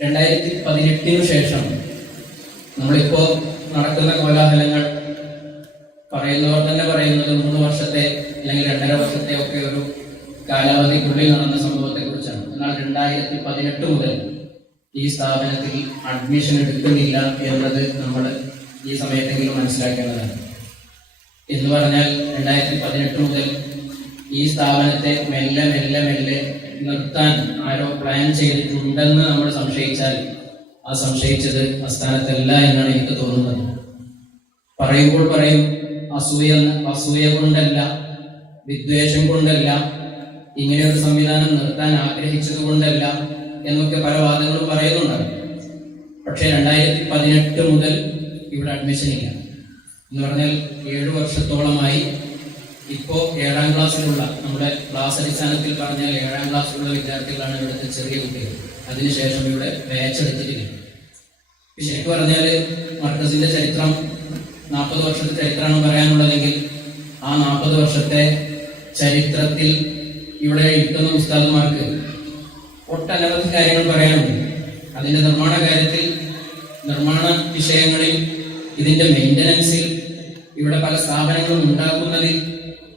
2018 ശേഷം നമ്മളിപ്പോ നടക്കുന്ന കോലാഹലങ്ങൾ പറയുന്നവർ തന്നെ പറയുന്നത് 3 വർഷത്തെ അല്ലെങ്കിൽ 2.5 വർഷത്തെ ഒക്കെ ഒരു കാലാവധിക്കുള്ളിൽ നടന്ന സംഭവത്തെ കുറിച്ചാണ്. എന്നാൽ 2018 മുതൽ ഈ സ്ഥാപനത്തിൽ അഡ്മിഷൻ എടുക്കുന്നില്ല എന്നത് നമ്മൾ ഈ സമയത്തെങ്കിലും മനസ്സിലാക്കേണ്ടതാണ്. എന്ന് പറഞ്ഞാൽ 2018 മുതൽ ഈ സ്ഥാപനത്തെ മെല്ലെ മെല്ലെ മെല്ലെ നിർത്താൻ ആരോ പ്ലാൻ ചെയ്തിട്ടുണ്ടെന്ന് നമ്മൾ സംശയിച്ചാൽ ആ സംശയിച്ചത് അസ്ഥാനത്തല്ല എന്നാണ് എനിക്ക് തോന്നുന്നത്. പറയുമ്പോൾ പറയും അസൂയ കൊണ്ടല്ല, വിദ്വേഷം കൊണ്ടല്ല, ഇങ്ങനെയൊരു സംവിധാനം നിർത്താൻ ആഗ്രഹിച്ചത് കൊണ്ടല്ല എന്നൊക്കെ പല വാദങ്ങളും പറയുന്നുണ്ടാകും. പക്ഷേ 2018 മുതൽ ഇവിടെ അഡ്മിഷൻ ഇല്ല എന്ന് പറഞ്ഞാൽ 7 വർഷത്തോളമായി. ഇപ്പോൾ 7ാം ക്ലാസ്സിലുള്ള, നമ്മുടെ ക്ലാസ് അടിസ്ഥാനത്തിൽ പറഞ്ഞാൽ 7ാം ക്ലാസ്സിലുള്ള വിദ്യാർത്ഥികളാണ് ഇവിടുത്തെ ചെറിയ കുട്ടികൾ. അതിനുശേഷം ഇവിടെ ബാച്ച് എടുത്തിട്ടില്ല. ശരിക്കും പറഞ്ഞാൽ മർക്കസിന്റെ ചരിത്രം 40 വർഷത്തെ ചരിത്രമാണ് പറയാനുള്ളതെങ്കിൽ ആ 40 വർഷത്തെ ചരിത്രത്തിൽ ഇവിടെ ഇരിക്കുന്ന ഉസ്താദുമാർക്ക് ഒട്ടനവധി കാര്യങ്ങൾ പറയാനുണ്ട്. അതിന്റെ നിർമ്മാണ കാര്യത്തിൽ, നിർമ്മാണ വിഷയങ്ങളിൽ, ഇതിന്റെ മെയിൻ്റനൻസിൽ, ഇവിടെ പല സ്ഥാപനങ്ങളും ഉണ്ടാക്കുന്നതിൽ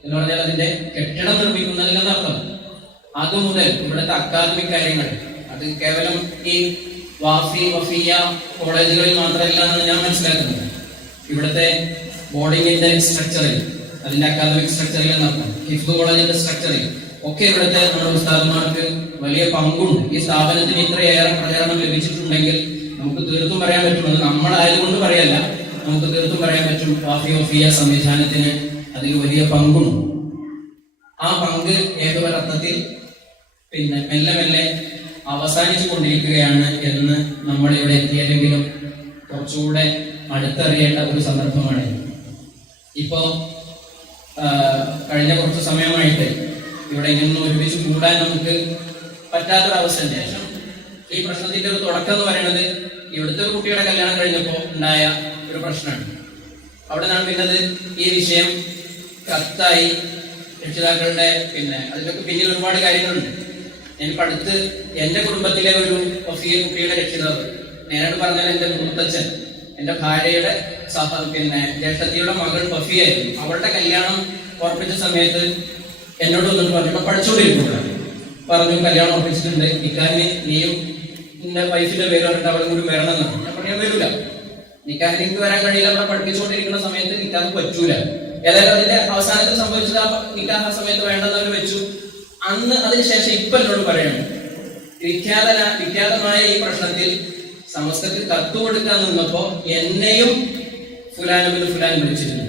എന്ന് പറഞ്ഞാൽ അതിന്റെ കെട്ടിടം നിർമ്മിക്കുന്നതിൽ എന്നർത്ഥം. അതുമുതൽ ഇവിടുത്തെ അക്കാദമിക് കാര്യങ്ങൾ, അത് കേവലം ഈ വാഫി വഫിയ കോളേജുകളിൽ മാത്രമല്ല എന്നാണ് ഞാൻ മനസ്സിലാക്കുന്നത്. ഇവിടുത്തെ ബോർഡിങ്ങിന്റെ സ്ട്രക്ചറിൽ, അതിന്റെ അക്കാദമിക് സ്ട്രക്ചറിൽ എന്നർത്ഥം, ഹിഫ്ദ് കോളേജിന്റെ സ്ട്രക്ചറിൽ ഒക്കെ ഇവിടുത്തെ നമ്മുടെ ഉസ്താദുമാർക്ക് വലിയ പങ്കുണ്ട്. ഈ സ്ഥാപനത്തിന് ഇത്രയേറെ പ്രചാരണം ലഭിച്ചിട്ടുണ്ടെങ്കിൽ നമുക്ക് തീർത്തും പറയാൻ പറ്റുമെന്ന്, നമ്മളായതുകൊണ്ട് പറയല്ല, നമുക്ക് തീർത്തും പറയാൻ പറ്റും വാഫി വഫിയ സംവിധാനത്തിന് അതിൽ വലിയ പങ്കുണ്ട്. ആ പങ്ക് ഏതൊരർത്ഥത്തിൽ മെല്ലെ മെല്ലെ അവസാനിച്ചു കൊണ്ടിരിക്കുകയാണ് എന്ന് നമ്മൾ ഇവിടെ എത്തിയില്ലെങ്കിലും കുറച്ചുകൂടെ അടുത്തറിയേണ്ട ഒരു സന്ദർഭമാണ്. ഇപ്പോ കഴിഞ്ഞ കുറച്ച് സമയമായിട്ട് ഇവിടെ ഇങ്ങനെ ഒരുമിച്ച് കൂടാൻ നമുക്ക് പറ്റാത്തൊരവസ്ഥ. ശേഷം ഈ പ്രശ്നത്തിന്റെ ഒരു തുടക്കം എന്ന് പറയുന്നത് ഇവിടുത്തെ ഒരു കുട്ടിയുടെ കല്യാണം കഴിഞ്ഞപ്പോൾ ഉണ്ടായ ഒരു പ്രശ്നമാണ്. അവിടെ നിന്നാണ് പിന്നത് ഈ വിഷയം കത്തായി രക്ഷിതാക്കളുടെ, അതിലൊക്കെ പിന്നിൽ ഒരുപാട് കാര്യങ്ങളുണ്ട്. എനിക്ക് അടുത്ത് എന്റെ കുടുംബത്തിലെ ഒരു കുട്ടിയുടെ രക്ഷിതാവ്, നേരിട്ട് പറഞ്ഞാൽ എന്റെ മൂത്തച്ഛൻ, എന്റെ ഭാര്യയുടെ ജ്യേഷ്ഠത്തിയുടെ മകൾ വഫിയായിരുന്നു. അവളുടെ കല്യാണം ഉറപ്പിച്ച സമയത്ത് എന്നോട് വന്നിട്ട് പറഞ്ഞു, പഠിച്ചുകൊണ്ടിരിക്കുകയാണ്, പറഞ്ഞു കല്യാണം ഉറപ്പിച്ചിട്ടുണ്ട്, നിക്കാഹിന് നീയും നിന്റെ വൈഫിന്റെ പേര് പറഞ്ഞിട്ട് അവളും കൂടി വരണം എന്നാണ്. ഞാൻ പറയാൻ വരൂല, നിക്കാഹിന് എനിക്ക് വരാൻ കഴിയില്ല, അവിടെ പഠിപ്പിച്ചുകൊണ്ടിരിക്കുന്ന സമയത്ത് നിക്കാഹ് പറ്റൂല. ഏതായാലും അതിന്റെ അവസാനത്തിൽ സംഭവിച്ചത് ആ നിക്കാഹ് ആ സമയത്ത് വേണ്ടെന്ന് അവർ വെച്ചു. അന്ന് അതിനുശേഷം ഇപ്പൊ എന്നോട് പറയണം, വിഖ്യാതമായ ഈ പ്രശ്നത്തിൽ സമസ്തക്ക് കത്ത് കൊടുക്കാൻ നിന്നപ്പോ എന്നെയും ഫുലാൻ വിളിച്ചിരുന്നു.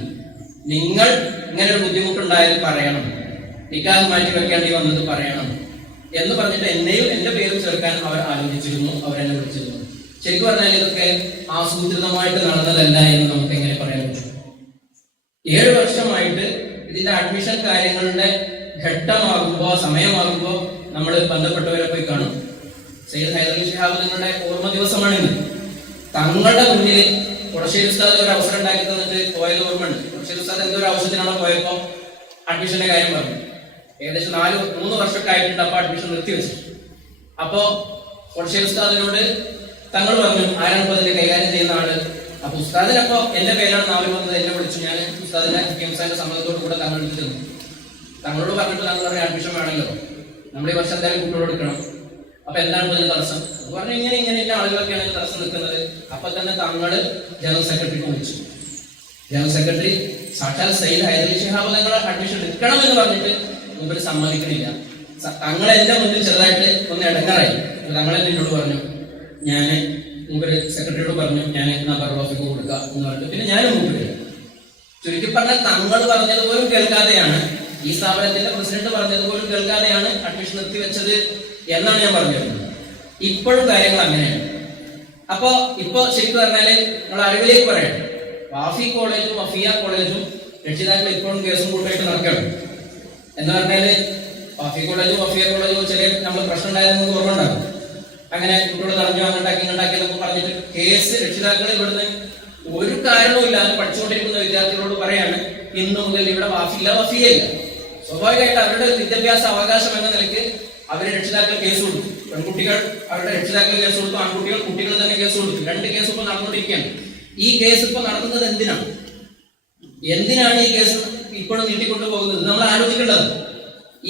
നിങ്ങൾ ഇങ്ങനെ ഒരു ബുദ്ധിമുട്ടുണ്ടായാൽ പറയണം, നിക്കാഹ് മാറ്റി വെക്കേണ്ടി വന്നത് പറയണം എന്ന് പറഞ്ഞിട്ട് എന്നെയും എന്റെ പേരും ചേർക്കാൻ അവർ ആലോചിച്ചിരുന്നു, അവരെന്നെ വിളിച്ചിരുന്നു. ശരിക്കും പറഞ്ഞാൽ ഇതൊക്കെ ആസൂത്രിതമായിട്ട് നടന്നതല്ല എന്ന് നമുക്ക് എങ്ങനെ പറയാൻ പറ്റും? 7 വർഷമായിട്ട് ഇതിന്റെ അഡ്മിഷൻ കാര്യങ്ങളുടെ ഘട്ടമാകുമ്പോ, സമയമാകുമ്പോ നമ്മൾ ബന്ധപ്പെട്ടവരെ പോയി കാണും. സയ്യിദ് ഹൈദരലി ശിഹാബ് നിങ്ങളുടെ ഓർമ്മ ദിവസമാണിന്ന്. തങ്ങളുടെ മുന്നിൽ കുടശ്ശേരി ഉസ്താദ് ഒരു അവസരം ഉണ്ടാക്കി തന്നിട്ട് പോയത് ഓർമ്മയുണ്ട്. കുടശ്ശേരി ഉസ്താദ് എന്തോ ഒരു ആവശ്യത്തിനാണോ പോയപ്പോ അഡ്മിഷന്റെ കാര്യം പറഞ്ഞു. ഏകദേശം 3 വർഷമൊക്കെ അപ്പൊ അഡ്മിഷൻ നിർത്തിവെച്ചു. അപ്പോ കുടശ്ശേരി ഉസ്താദിനോട് തങ്ങൾ പറഞ്ഞു, ആരാണ് ഇപ്പൊ അതിന്റെ കൈകാര്യം ചെയ്യുന്ന ആള്? അപ്പൊ ഉസ്താദിനപ്പോ എന്റെ പേരാണ് നാവിൽ വന്നത്, എന്നെ വിളിച്ചു. ഞാൻ ഉസ്താദിന്റെ ഹക്കീംസാന്റെ സമ്മതത്തോട് കൂടെ തങ്ങളുടെ അടുത്ത് ചെന്നു. തങ്ങളോട് പറഞ്ഞിട്ട് താങ്കൾ പറഞ്ഞ അഡ്മിഷൻ വേണമല്ലോ, നമ്മൾ ഈ വർഷം എന്തായാലും കുട്ടികളോട് എടുക്കണം. അപ്പൊ എന്താണ് ഇതിന് തടസ്സം? പറഞ്ഞു ഇങ്ങനെ ആളുകളൊക്കെയാണ് തടസ്സം നിൽക്കുന്നത്. അപ്പൊ തന്നെ തങ്ങള് ജനറൽ സെക്രട്ടറിക്ക് വിളിച്ചു. ജനറൽ സെക്രട്ടറി സാക്ഷാൽ സയ്യിദ് ഹൈദരലി ശിഹാബ് തങ്ങൾ അഡ്മിഷൻ എടുക്കണം എന്ന് പറഞ്ഞിട്ട് മുമ്പിൽ സമ്മതിക്കണില്ല. തങ്ങൾ എന്റെ മുന്നിൽ ചെറുതായിട്ട് ഒന്ന് ഇടങ്ങറായി. തങ്ങളെന്നെ എന്നോട് പറഞ്ഞു, ഞാൻ മുമ്പിൽ സെക്രട്ടറിയോട് പറഞ്ഞു, ഞാൻ നമ്പർ ഓഫിക്ക് കൊടുക്കാം എന്ന് പറഞ്ഞു. പിന്നെ ഞാനും മുമ്പിൽ, ചുരുക്കി പറഞ്ഞാൽ തങ്ങൾ പറഞ്ഞതുപോലും കേൾക്കാതെയാണ്, ഈ സ്ഥാപനത്തിന്റെ പ്രസിഡന്റ് പറഞ്ഞതുപോലും കേൾക്കാതെയാണ് അഡ്മിഷൻ നിർത്തിവെച്ചത് എന്നാണ് ഞാൻ പറഞ്ഞിരുന്നത്. ഇപ്പോഴും കാര്യങ്ങൾ അങ്ങനെയാണ്. അപ്പോ ശരിക്കും പറഞ്ഞാല് നമ്മൾ അറിവിലേക്ക് പറയണം, വാഫി കോളേജും വഫിയ കോളേജും രക്ഷിതാക്കൾ ഇപ്പോഴും കേസും കൂട്ടായിട്ട് നടക്കണം. എന്ന് പറഞ്ഞാല് വാഫി കോളേജും വഫിയ കോളേജും ചെറിയ നമ്മൾ പ്രശ്നം ഉണ്ടായതെന്ന് ഓർമ്മ ഉണ്ടാകും. അങ്ങനെ കുട്ടികൾ തടഞ്ഞു, അങ്ങോട്ടാക്കി എന്നൊക്കെ പറഞ്ഞിട്ട് കേസ് രക്ഷിതാക്കൾ ഇവിടുന്ന് ഒരു കാരണവും ഇല്ലാതെ പഠിച്ചുകൊണ്ടിരിക്കുന്ന വിദ്യാർത്ഥികളോട് പറയാണ്, ഇന്നു മുതൽ ഇവിടെ വാഫില്ല, വഫിയയില്ല. സ്വാഭാവികമായിട്ട് അവരുടെ വിദ്യാഭ്യാസ അവകാശം എന്ന നിലയ്ക്ക് അവരെ രക്ഷിതാക്കൾ കേസ് കൊടുത്തു. പെൺകുട്ടികൾ അവരുടെ രക്ഷിതാക്കൾ കേസ് കൊടുത്തു, ആൺകുട്ടികൾ കുട്ടികൾ തന്നെ കേസ് കൊടുത്തു. 2 കേസ് ഇപ്പൊ നടന്നുകൊണ്ടിരിക്കുകയാണ്. ഈ കേസ് ഇപ്പൊ നടത്തുന്നത് എന്തിനാണ് ഈ കേസ് ഇപ്പോഴും നീട്ടിക്കൊണ്ടു പോകുന്നത്? നമ്മൾ ആലോചിക്കേണ്ടത്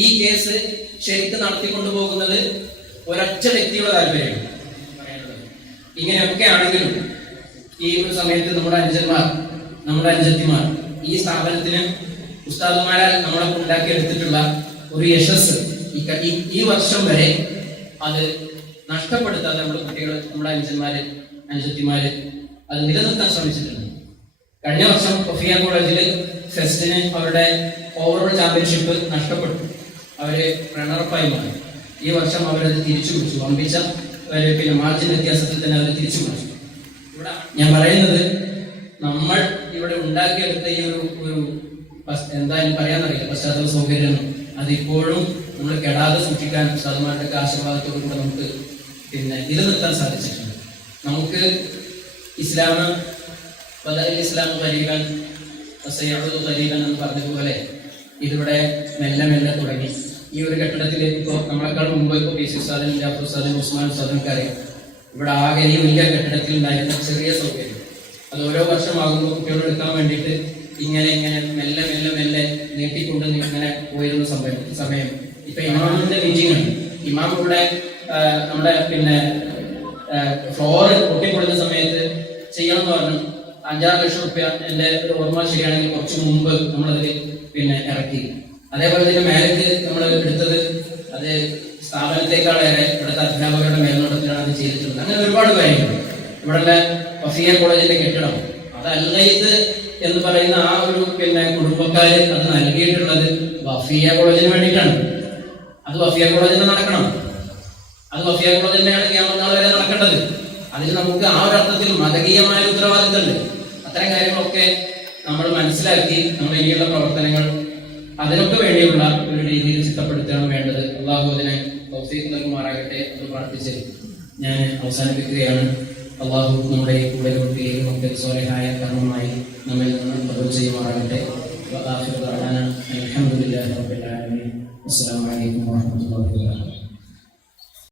ഈ കേസ് ശരിക്കും നടത്തിക്കൊണ്ടു പോകുന്നത് ഒരൊറ്റ വ്യക്തിയുടെ താല്പര്യമാണ്. ഇങ്ങനെയൊക്കെ ആണെങ്കിലും ഈ ഒരു സമയത്ത് നമ്മുടെ അനുജന്മാർ, നമ്മുടെ അനുജത്തിമാർ ഈ സ്ഥാപനത്തിന് ഉസ്താദുമാരാൽ നമ്മളെ ഉണ്ടാക്കിയെടുത്തിട്ടുള്ള ഒരു യശസ് ഈ വർഷം വരെ അത് നഷ്ടപ്പെടുത്താതെ നമ്മുടെ കുട്ടികൾ, നമ്മുടെ അനുജന്മാര്, അനുജത്തിമാര് അത് നിലനിർത്താൻ ശ്രമിച്ചിട്ടുണ്ട്. കഴിഞ്ഞ വർഷം സോഫിയ കോളേജിൽ ഫെസ്റ്റിന് അവരുടെ ഓവറോൾ ചാമ്പ്യൻഷിപ്പ് നഷ്ടപ്പെട്ടു. അവര് റണ്ണറപ്പായി മാറി. ഈ വർഷം അവരത് തിരിച്ചു പിടിച്ചു. വമ്പിച്ച പിന്നെ മാർജിൻ വ്യത്യാസത്തിൽ തന്നെ അവർ തിരിച്ചു പിടിച്ചു. ഇവിടെ ഞാൻ പറയുന്നത്, നമ്മൾ ഇവിടെ ഉണ്ടാക്കിയെടുത്ത ഈ ഒരു എന്തായാലും പറയാനറിയില്ല പശ്ചാത്തല സൗകര്യം അതിപ്പോഴും നമ്മൾ കെടാതെ സൂക്ഷിക്കാൻ ഉസ്താദുമാരുടെ ആശീർവാദത്തോടു കൂടെ നമുക്ക് പിന്നെ നിലനിർത്താൻ സാധിച്ചിട്ടുണ്ട്. നമുക്ക് ഇസ്ലാം തരീഖൻ എന്ന് പറഞ്ഞതുപോലെ ഇതിവിടെ മെല്ലെ മെല്ലെ തുടങ്ങി. ഈ ഒരു ഘട്ടത്തിലേക്ക് ഇപ്പോൾ നമ്മളെക്കാൾ മുമ്പ് ഇപ്പോൾ പി സി ഉസ്താദിനും ജാഫർ ഉസ്താദിനും ഉസ്മാൻ ഉസ്താദിനൊക്കെ അറിയാം. ഇവിടെ ആകെ ഈ വലിയ കെട്ടിടത്തിൽ ഉണ്ടായിരുന്ന ചെറിയ സൗകര്യം അത് ഓരോ വർഷമാകുമ്പോൾ കുട്ടികളെ എടുക്കാൻ വേണ്ടിയിട്ട് ഇങ്ങനെ മെല്ലെ മെല്ലെ മെല്ലെ നീട്ടിക്കൊണ്ട് ഇങ്ങനെ പോയിരുന്ന സമയം ഇപ്പൊ ഇമാമിന്റെ മീറ്റിംഗ് ഉണ്ട്. ഇമാം ഇവിടെ നമ്മുടെ പിന്നെ ഫ്ലോറ് പൊട്ടിപ്പൊടുന്ന സമയത്ത് ചെയ്യണം എന്ന് പറഞ്ഞു 5-6 ലക്ഷം റുപ്യ എന്റെ ഒരു ഓർമ്മ ശരിയാണെങ്കിൽ കുറച്ച് മുമ്പ് നമ്മളതിൽ പിന്നെ ഇറക്കി. അതേപോലെ തന്നെ മേലേക്ക് നമ്മൾ എടുത്തത് അത് സ്ഥാപനത്തെക്കാളേറെ ഇവിടുത്തെ അധ്യാപകരുടെ മേൽനോട്ടത്തിലാണ് അത് ചെയ്തിട്ടുള്ളത്. അങ്ങനെ ഒരുപാട് കാര്യങ്ങൾ. ഇവിടെ വഫിയ കോളേജിന്റെ കെട്ടിടം അത് അൽഗൈത്ത് എന്ന് പറയുന്ന ആ ഒരു പിന്നെ കുടുംബക്കാര് അത് നൽകിയിട്ടുള്ളത് വഫിയ കോളേജിന് വേണ്ടിയിട്ടാണ്. അത് വഫിയ കോളേജിന് നടക്കണം. അത് വഫിയ കോളേജിന്റെയാണ് ഖിയാമത്ത് നാൾ വരെ നടക്കേണ്ടത്. അതിൽ നമുക്ക് ആ ഒരു അർത്ഥത്തിൽ മതകീയമായ ഉത്തരവാദിത്തമുണ്ട്. അത്തരം കാര്യങ്ങളൊക്കെ നമ്മൾ മനസ്സിലാക്കി നമ്മുടെ ഇനിയുള്ള പ്രവർത്തനങ്ങൾ അതിനൊക്കെ വേണ്ടിയുള്ള ഒരു രീതിയിൽ ചിട്ടപ്പെടുത്തുകയാണ് വേണ്ടത്. അള്ളാഹു അതിനെ തൗഫീഖ് നൽകുമാറാകട്ടെ എന്ന് പ്രാർത്ഥിച്ച് ഞാൻ അവസാനിപ്പിക്കുകയാണ്. അള്ളാഹു നമ്മുടെ ഈ കൂടെ കുട്ടിയെയും ഒക്കെ സ്വാലിഹായ കർമ്മമായി നമ്മിൽ നിന്ന് കബൂൽ ചെയ്യുമാറാകട്ടെ. അൽഹംദുലില്ലാഹി റബ്ബിൽ ആലമീൻ. അസ്സലാമു അലൈക്കും വറഹ്മത്തുള്ളാഹി വബറകാതുഹു.